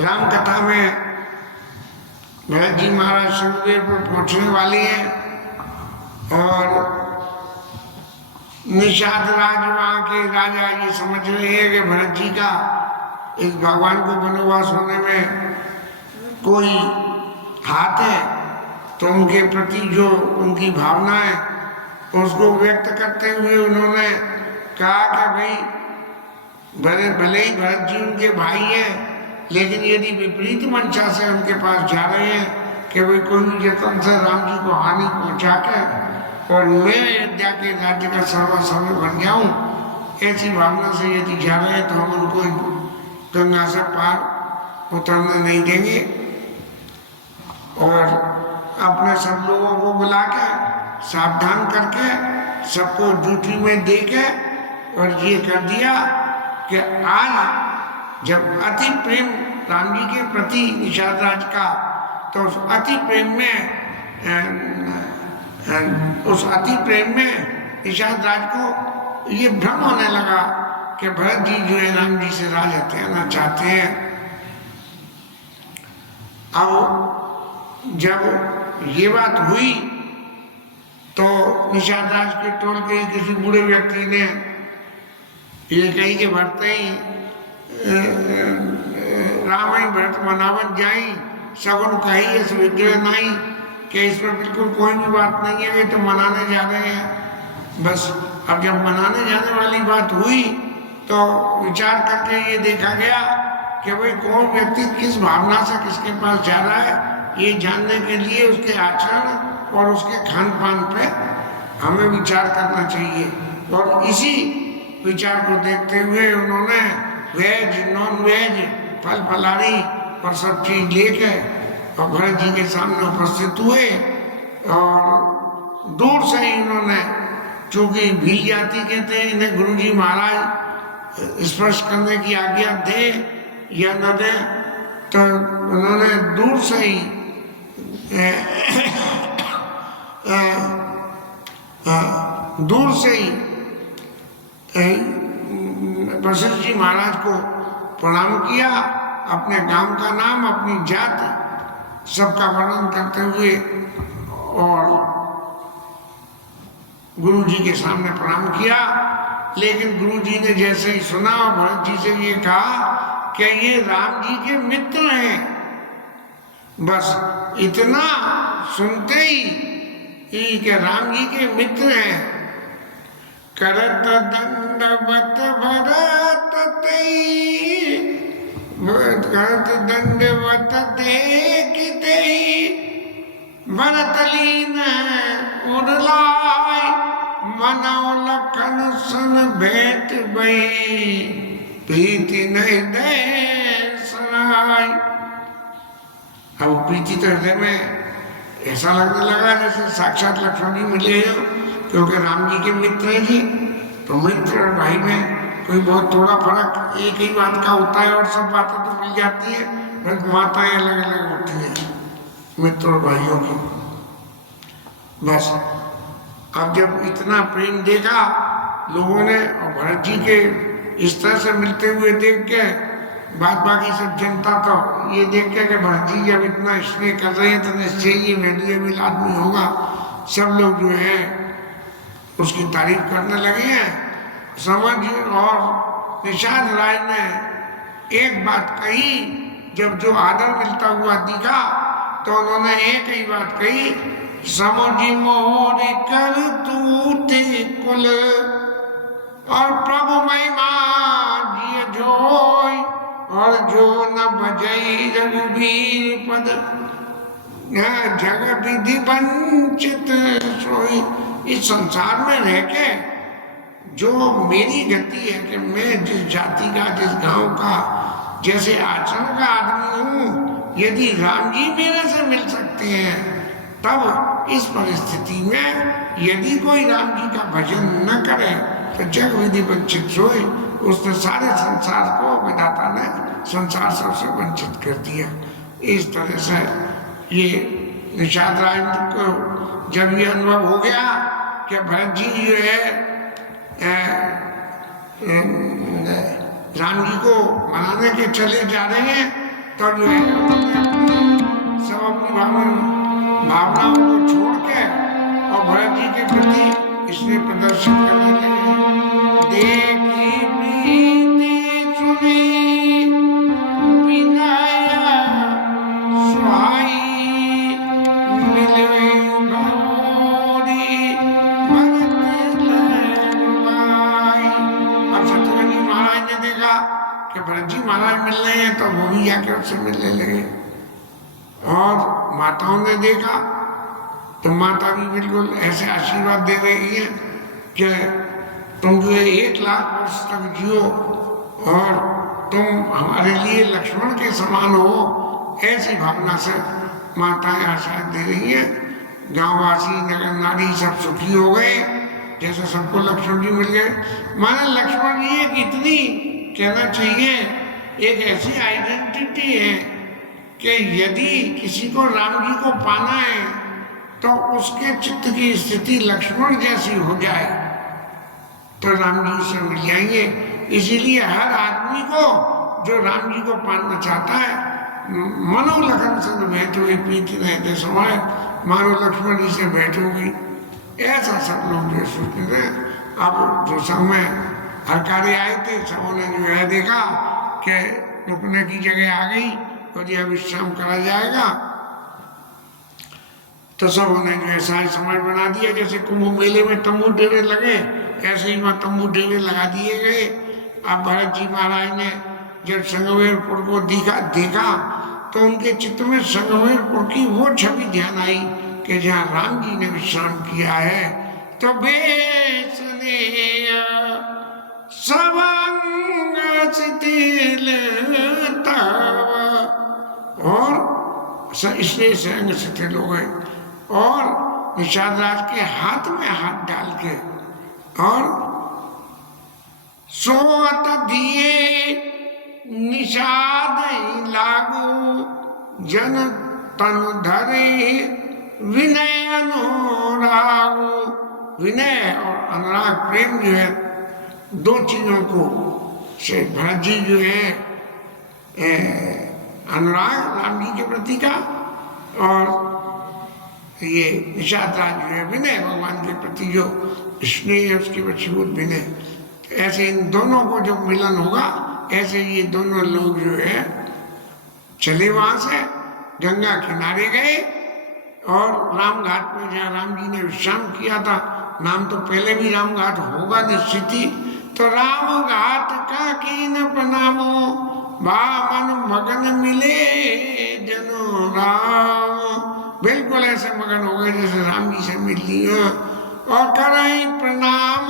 राम कथा में भरत जी महाराज सूर्यदेव पर पहुंचने वाले हैं और निषाद राज वहां के राजा ये समझ रहे हैं कि भरत जी का इस भगवान को वनवास होने में कोई हाथ है, तो उनके प्रति जो उनकी भावना है उसको व्यक्त करते हुए उन्होंने कहा कि भाई भले ही भरत जी उनके भाई हैं, लेकिन यदि विपरीत मंशा से उनके पास जा रहे हैं कि भाई कोई भी जतन से राम जी को हानि पहुंचा कर और मैं अयोध्या के राज्य का सर्वस्व बन जाऊं, ऐसी भावना से यदि जा रहे हैं तो हम उनको गंगा से पार उतरने नहीं देंगे और अपने सब लोगों को बुला के सावधान करके सबको ड्यूटी में दे के और ये कर दिया कि आज जब अति प्रेम राम जी के प्रति निषाद राज का, तो उस अति प्रेम में निषाद राज को ये भ्रम होने लगा कि भरत जी जो है राम जी से राज हत्याना चाहते हैं। अब जब ये बात हुई तो निषाद राज के टोल के किसी बूढ़े व्यक्ति ने ये कही कि भरत ही राम ही भरत मनावन जाई सगुन कही इस विग्रह नहीं, कि इस पर बिल्कुल कोई भी बात नहीं है, तो मनाने जा रहे हैं बस। अब जब मनाने जाने वाली बात हुई तो विचार करके ये देखा गया कि भाई कौन व्यक्ति किस भावना से किसके पास जा रहा है, ये जानने के लिए उसके आचरण और उसके खान पान पे हमें विचार करना चाहिए। और इसी विचार को देखते हुए उन्होंने वेज नॉन वेज फल फलारी और सब चीज लेके और भरत जी के सामने उपस्थित हुए और दूर से ही उन्होंने, चूंकि भील जाति कहते हैं इन्हें गुरु जी महाराज स्पर्श करने की आज्ञा दे या न दे, तो उन्होंने दूर से ही वशिष्ठ जी महाराज को प्रणाम किया, अपने गांव का नाम अपनी जात सबका वर्णन करते हुए और गुरु जी के सामने प्रणाम किया। लेकिन गुरु जी ने जैसे ही सुना और भरत जी से ये कहा कि ये राम जी के मित्र हैं, बस इतना सुनते ही कि राम जी के मित्र हैं, करत दंडवत भरत तेई, करत दंडवत देखते भरत लीन उड़लाय, मनौ लखन सन भेंट भई, प्रीति नहीं दे सराय। अब प्रीति तो हृदय में ऐसा लगने लगा जैसे साक्षात लक्ष्मण जी मिले हो, क्योंकि राम जी के मित्र हैं जी, तो मित्र और भाई में कोई बहुत थोड़ा फर्क एक ही बात का होता है और सब बातें तो मिल जाती है, बस बातें अलग अलग होती हैं मित्र और भाइयों की। बस अब जब इतना प्रेम देखा लोगों ने और भरत जी के इस तरह से मिलते हुए देख के, बात बाकी सब जनता तो ये देख के भरत जी जब इतना स्नेह कर रहे हैं तो निश्चय ये वैल्यूएबल आदमी होगा, सब लोग जो है उसकी तारीफ करने लगे हैं। समझ और निषाद राय ने एक बात कही, जब जो आदर मिलता हुआ दिखा तो उन्होंने एक ही बात कही, समझ मोर कर तूते कुल और प्रभु महिमा जिय जोय, और जो न बजई रघुवीर पद जग विधि वंचित सोई। इस संसार में रह के जो मेरी गति है कि मैं जिस जाति का जिस गांव का जैसे आचरण का आदमी हूँ, यदि राम जी मेरे से मिल सकते हैं, तब इस परिस्थिति में यदि कोई राम जी का भजन न करे तो जग विधि वंचित सोई। उसने सारे संसार को विधाता ने संसार सबसे वंचित कर दिया। इस तरह से ये निषाद राय को जब ये अनुभव हो गया कि भरत जी जो है राम जी को मनाने के चले जा रहे हैं, तो जो है उन्होंने सब अपनी भावनाओं को छोड़ के और भरत जी के प्रति इसलिए प्रदर्शन करने लगे। देखी प्रीति सुनी विनया सुहाई मिले गौरी भरत लहराई। अब शत्रुघ्न जी महाराज ने देखा कि भरत जी महाराज मिल रहे हैं तो वो भी जाकर उससे मिलने लगे। और माताओं ने देखा तो माता भी बिल्कुल ऐसे आशीर्वाद दे रही है कि तुम जो 1 लाख वर्ष तक जियो और तुम हमारे लिए लक्ष्मण के समान हो, ऐसी भावना से माताएं आशीर्वाद दे रही है। गांववासी नगर नारी सब सुखी हो गए, जैसे सबको लक्ष्मण जी मिल गए। माने लक्ष्मण जी एक इतनी कहना चाहिए एक ऐसी आइडेंटिटी है कि यदि किसी को राम जी को पाना है तो उसके चित्त की स्थिति लक्ष्मण जैसी हो जाए तो राम जी से मिल जाएंगे। इसीलिए हर आदमी को जो राम जी को पाना चाहता है, मनो लखन संग भेंट हुई प्रीति रहते समय, मानो लक्ष्मण जी से भेंट होगी, ऐसा सब लोग जो सोचते थे। अब जो समय हर कार्य आए थे सबों ने जो है देखा कि रुकने की जगह आ गई और यह विश्राम करा जाएगा, तो सब उन्हें जो ऐसा ही समाज बना दिया जैसे कुंभ मेले में तंबू डेरे लगे, ऐसे ही वहाँ तंबू डेरे लगा दिए गए। अब भरत जी महाराज ने जब संगमेरपुर को देखा तो उनके चित्त में संगमेरपुर की वो छवि ध्यान आई कि जहाँ राम जी ने विश्राम किया है। तो बेसने सवंग शिथिल तव, और इसलिए संग शिथिल हो गए और निषाद राज के हाथ में हाथ डाल के और सोत दिए निषाद लागू जन तन धरे विनय अनुराग। विनय और अनुराग प्रेम जो है दो चीजों को से भरत जी जो है अनुराग राम जी के प्रति का और ये निषाद राज जो है विनय भगवान के प्रति जो स्नेह है उसके वशीभूत विनय। ऐसे इन दोनों को जब मिलन होगा ऐसे ये दोनों लोग जो है चले वहां से गंगा किनारे गए और राम घाट पर जहाँ राम जी ने विश्राम किया था, नाम तो पहले भी राम घाट होगा निश्चित ही, तो राम घाट का कीन प्रणामो बामन मगन मिले जनो राम। बिल्कुल ऐसे मगन हो गए जैसे राम जी से मिल लिया और करई प्रणाम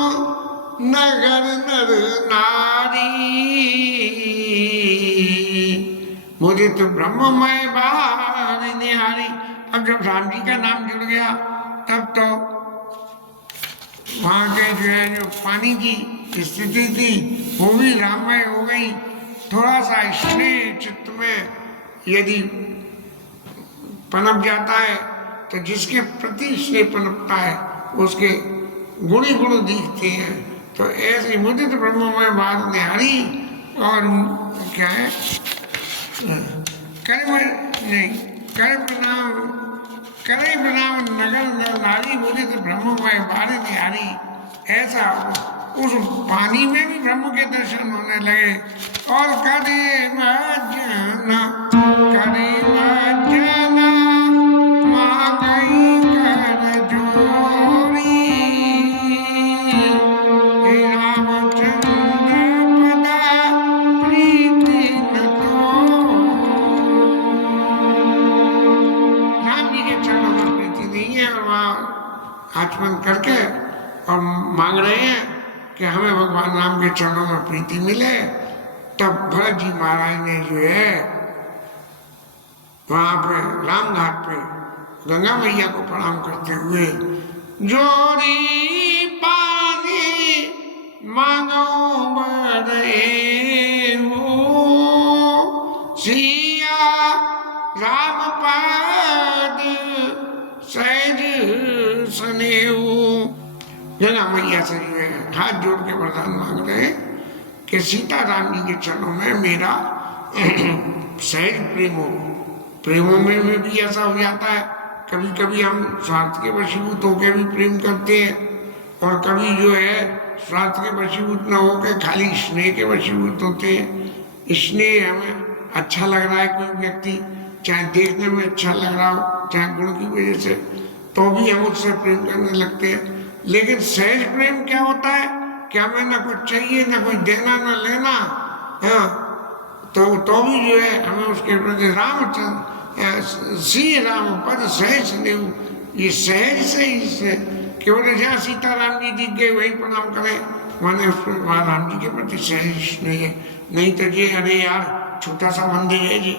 नगर नर नारी। मुझे तो ब्रह्ममय बार निहारी। अब जब राम जी का नाम जुड़ गया तब तो वहाँ के जो है जो पानी की स्थिति थी वो भी राममय हो गई। थोड़ा सा स्नेह चित्त में यदि पनप जाता है तो जिसके प्रति स्नेह पनपता है उसके गुणी गुण दिखते हैं। तो ऐसे मुदित ब्रह्ममय बार निहारी और क्या है करे प्रणाम नगर नारी मुदित ब्रह्ममय बार निहारी। ऐसा उस पानी में भी ब्रह्म के दर्शन होने लगे। और करे मज्जना माँ गई कर जोरी रामचंद्र पदा प्रीति न तो। राम जी के चरणों में प्रीति नहीं है और वहाँ आचमन करके और मांग रहे हैं कि हमें भगवान राम के चरणों में प्रीति मिले। तब भरत जी महाराज ने जो है वहां पे राम घाट पे गंगा मैया को प्रणाम करते हुए जोरी पानी मांगो बड़े हो सिया राम पाद सहज सनेऊ। गंगा मैया से जो है हाथ जोड़ के वरदान मांग रहे हैं कि सीता राम जी के चरणों में मेरा सहज प्रेम हो। प्रेमों में भी ऐसा हो जाता है, कभी कभी हम स्वार्थ के वशीभूत होकर भी प्रेम करते हैं, और कभी जो है स्वार्थ के वशीभूत न होकर खाली स्नेह के वशीभूत होते हैं। स्नेह हमें अच्छा लग रहा है कोई व्यक्ति, चाहे देखने में अच्छा लग रहा हो, चाहे गुण की वजह से, तो भी हम उससे प्रेम करने लगते हैं। लेकिन सहज प्रेम क्या होता है कि हमें ना कुछ चाहिए, ना कोई देना ना लेना, हाँ, तो भी जो है हमें उसके प्रति रामचंद्र सी राम पद सहज नहीं, ये सहज से ही से केवल जहाँ सीताराम जी दिख गए वही प्रणाम करें, माने उस पर राम जी के प्रति सहज नहीं है। नहीं तो जी अरे यार छोटा सा मंदिर है जी,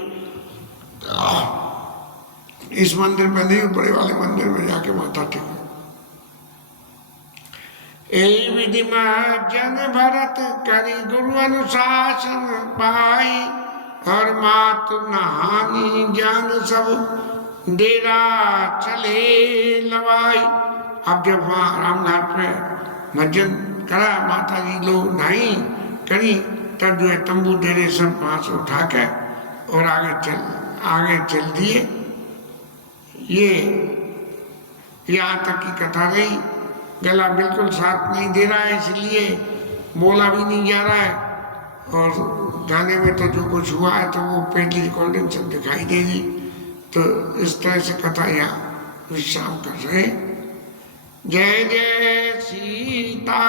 इस मंदिर में नहीं, बड़े वाले मंदिर में जाके माथा टेको। यही विधि में जन भरत करी गुरु अनुशासन पाई, और मातु नहानी जान सब डेरा चले लवाई। अब जब वहाँ रामघाट पे भजन करा, माता जी लोग नहाई करी, तब जो है तंबू डेरे सब वहाँ से उठा के और आगे चल दिए। ये यहाँ तक की कथा रही। गला बिल्कुल साथ नहीं दे रहा है, इसलिए बोला भी नहीं जा रहा है, और गाने में तो जो कुछ हुआ है तो वो पहली रिकॉर्डिंग सब दिखाई देगी। तो इस तरह से कथा यहाँ विश्राम कर रहे। जय जय सीताराम।